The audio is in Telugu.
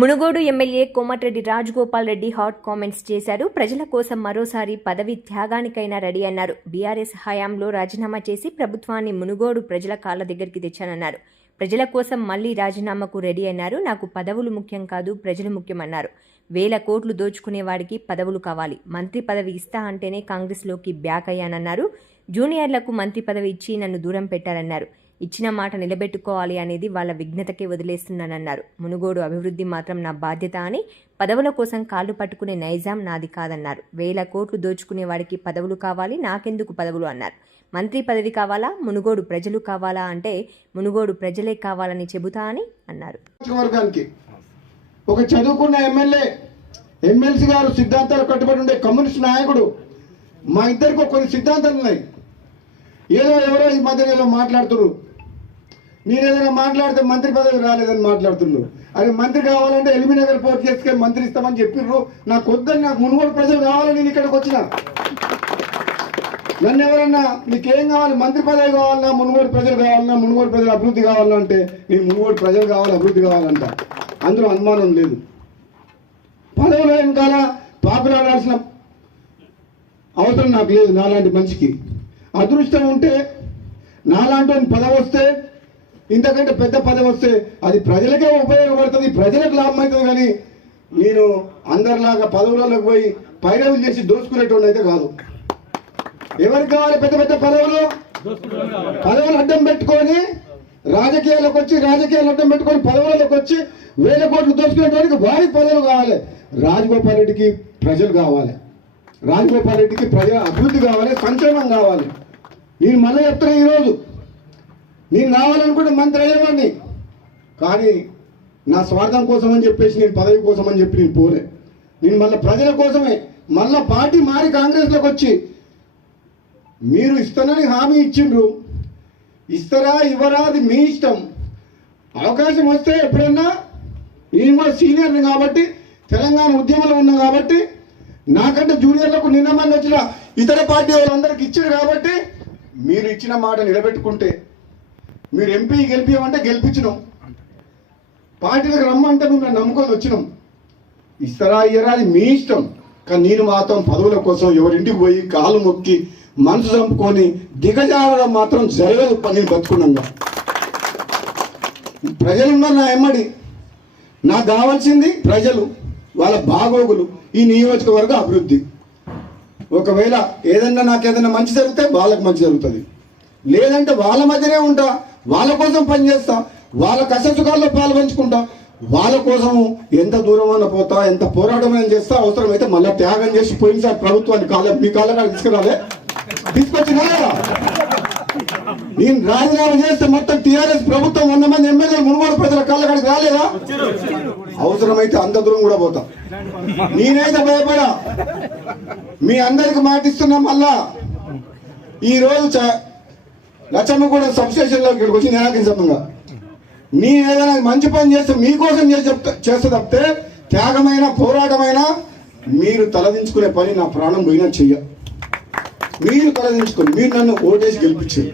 Munugode MLA Komatireddy Rajagopal Reddy hot comments చేశారు. ప్రజల కోసం మరోసారి పదవి త్యాగానికైనా రెడీ అన్నారు. బీఆర్ఎస్ హయాంలో రాజీనామా చేసి ప్రభుత్వాన్ని మునుగోడు ప్రజల కాళ్ళ దగ్గరికి తెచ్చానన్నారు. ప్రజల కోసం మళ్ళీ రాజీనామాకు రెడీ అన్నారు. నాకు పదవులు ముఖ్యం కాదు ప్రజలు ముఖ్యమన్నారు వేల కోట్లు దోచుకునేవాడికి పదవులు కావాలి. మంత్రి పదవి ఇస్తా అంటేనే కాంగ్రెస్లోకి బ్యాక్ అయ్యానన్నారు. జూనియర్లకు మంత్రి పదవి ఇచ్చి నన్ను దూరం పెట్టారన్నారు. ఇచ్చిన మాట నిలబెట్టుకోవాలి అనేది వాళ్ళ విఘ్నతకే వదిలేస్తున్నానన్నారు. మునుగోడు అభివృద్ధి మాత్రం నా బాధ్యత అని పదవుల కోసం కాళ్ళు పట్టుకునే నైజాం నాది కాదన్నారు. వేల కోట్లు దోచుకునే వాడికి పదవులు కావాలి నాకెందుకు పదవులు అన్నారు. మంత్రి పదవి కావాలా మునుగోడు ప్రజలు కావాలా అంటే మునుగోడు ప్రజలే కావాలని చెబుతా అని అన్నారు. ఒక చదువుకున్న ఎమ్మెల్యే ఎమ్మెల్సీ గారు సిద్ధాంతాలు కట్టుబడి ఉండే కమ్యూనిస్ట్ నాయకుడు మా ఇద్దరికి కొన్ని సిద్ధాంతాలు ఉన్నాయి. ఏదో ఎవరో ఈ మధ్య ఏదో మాట్లాడుతున్నారు. నేను ఏదైనా మాట్లాడితే మంత్రి పదవి రాలేదని మాట్లాడుతున్నారు. అది మంత్రి కావాలంటే ఎలిమినగర్ పోర్ట్ చేసుకొని మంత్రి ఇస్తామని చెప్పిర్రు. నాకు వద్దని నాకు మునుగోడు ప్రజలు కావాలని నేను ఇక్కడికి వచ్చిన. నన్ను ఎవరన్నా నీకేం కావాలి? మంత్రి పదవి కావాలన్నా మునుగోడు ప్రజలు కావాలన్నా మునుగోడు ప్రజలు అభివృద్ధి కావాలన్నా అంటే నేను మునుగోడు ప్రజలు కావాలి అభివృద్ధి కావాలంట. అందులో అనుమానం లేదు. పదవుల వెనకాల పాపులాడాల్సిన అవసరం నాకు లేదు నాలాంటి మనిషికి. అదృష్టం ఉంటే నాలాంటి పదవి వస్తే ఇంతకంటే పెద్ద పదవి వస్తే అది ప్రజలకే ఉపయోగపడుతుంది ప్రజలకు లాభం అవుతుంది కానీ నేను అందరిలాగా పదవులలోకి పోయి పైరవులు చేసి దోచుకునేటువంటి అయితే కాదు. ఎవరికి కావాలి పెద్ద పెద్ద పదవులు? పదవులు అడ్డం పెట్టుకొని రాజకీయాలకు వచ్చి రాజకీయాలు అడ్డం పెట్టుకొని పదవులకు వచ్చి వేల కోట్లు దోచుకునేటువంటి వారికి పదవులు కావాలి. రాజగోపాల్ రెడ్డికి ప్రజలు కావాలి. రాజగోపాల్ రెడ్డికి ప్రజల అభివృద్ధి కావాలి సంక్షేమం కావాలి. నేను మళ్ళీ చెప్తున్నా ఈరోజు. నేను కావాలనుకుంటే మంత్రి అయ్యేవాడిని. కానీ నా స్వార్థం కోసం అని చెప్పేసి నేను పదవి కోసం అని చెప్పి నేను పోలే. నేను మళ్ళీ ప్రజల కోసమే. మళ్ళీ పార్టీ మారి కాంగ్రెస్లోకి వచ్చి మీరు ఇస్తానని హామీ ఇచ్చిండ్రు. ఇస్తారా ఇవ్వరా అది మీ ఇష్టం. అవకాశం వస్తే ఎప్పుడన్నా నేను కూడా సీనియర్ని కాబట్టి తెలంగాణ ఉద్యమంలో ఉన్నా కాబట్టి నాకంటే జూనియర్లకు నిన్న మంది వచ్చిన ఇతర పార్టీ వాళ్ళందరికి ఇచ్చారు కాబట్టి మీరు ఇచ్చిన మాట నిలబెట్టుకుంటే మీరు ఎంపీ గెలిపించమంటే గెలిపించినాం. పార్టీలకు రమ్మంటే మేము నమ్ముకొని వచ్చినాం. ఇస్తారా ఇయ్యరా అది మీ ఇష్టం. కానీ నేను మాత్రం పదవుల కోసం ఎవరింటికి పోయి కాలు మొక్కి మనసు చంపుకొని దిగజారడం మాత్రం జరగదు. పని బతుకున్నాగా ప్రజలున్నారు నా ఎమ్మడి. నాకు కావాల్సింది ప్రజలు వాళ్ళ బాగోగులు ఈ నియోజకవర్గ అభివృద్ధి. ఒకవేళ ఏదన్నా నాకు ఏదైనా మంచి జరిగితే వాళ్ళకి మంచి జరుగుతుంది. లేదంటే వాళ్ళ మధ్యనే ఉంటా వాళ్ళ కోసం పనిచేస్తా వాళ్ళ కష్టసుఖాల్లో పాలు పంచుకుంటా వాళ్ళ కోసం ఎంత దూరమైనా పోతా ఎంత పోరాటమైనా చేస్తా అవసరమైతే మళ్ళీ త్యాగం చేసి పోయినసారి ప్రభుత్వాన్ని కాలే మీ కాళ్ళ తీసుకురాలే. తీసుకొచ్చినా నేను రాజీనామా చేస్తే మొత్తం టీఆర్ఎస్ ప్రభుత్వం వంద మంది ఎమ్మెల్యేలు మునుగోడు ప్రజల కాళ్ళ కాడికి రాలేదా? అవసరమైతే అంత దూరం కూడా పోతాం. నేనైతే భయపడా. మీ అందరికి మాటిస్తున్నా మళ్ళా. ఈ రోజు చ- లచ్చమ్మ కూడా సబ్స్టేషన్లో ఇక్కడికి వచ్చి నేనాకించమ్మంగా నేను ఏదైనా మంచి పని చేస్తే మీకోసం చేసి చెప్తా చేస్తే తప్పితే త్యాగమైన పోరాటమైన మీరు తలదించుకునే పని నా ప్రాణం పోయినా చెయ్య. మీరు తలదించుకోండి మీరు నన్ను ఓటేసి గెలిపించారు